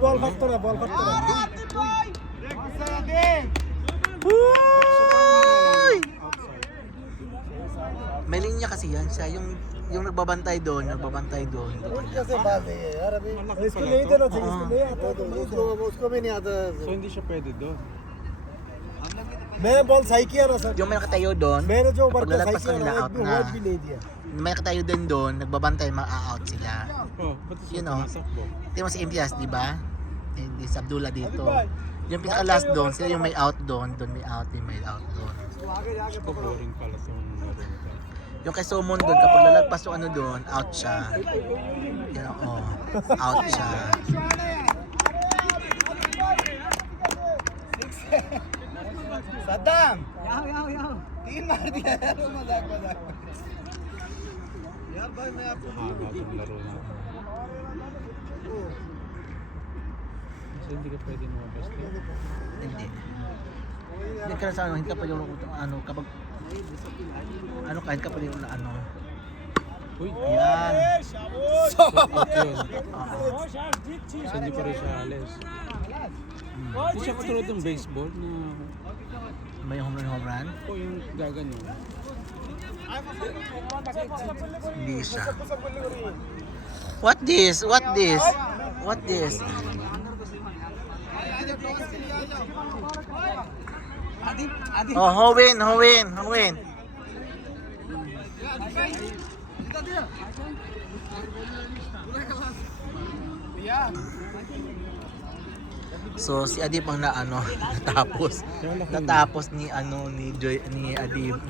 बॉल फटतो ना बॉल फटतो ना May linya kasi yan siya, yung nagbabantay doon. कैसे बात है ये यार अभी इसको नहीं देना चाहिए इसको नहीं आता तो उसको भी नहीं आता So hindi siya pwede doon. मैं बॉल सही किया ना sir Yung may nakatayo doon, मैंने जो वर्क सही paglalagpas किया kanila ना out एक भी na. वॉच भी नहीं दिया May nakatayo din doon, nagbabantay, ma-out sila. Oh, pati siya You know. tumasakbo. Tingnan mo si Imtiaz, di ba? Hindi si Abdullah dito. Yung pinaka-last doon, sila yung may out doon may out, yung may out doon. Ito boring pala sa laro nito. Yung kay Sumon doon, kapag lalagpas yung ano doon, out siya. Yan o, out siya. Saddam तीन मार दिया यार वो मजाक यार भाई मैं आपको Mahaba itong laro na. So hindi ka pwede lumabas dito. Hindi. Hindi ka na sa ano, hindi ka pa yung ano, kapag kahit ka pa yung ano. Uy, Yan. out yun. So hindi pa rin siya alis. Hindi siya katulad ng baseball na May home run? o yung gaganyan. Hindi siya. What this? What this? What this? Oh, who win? Who win? Who win? So si Adib ang natapos ni Joy ni Adib.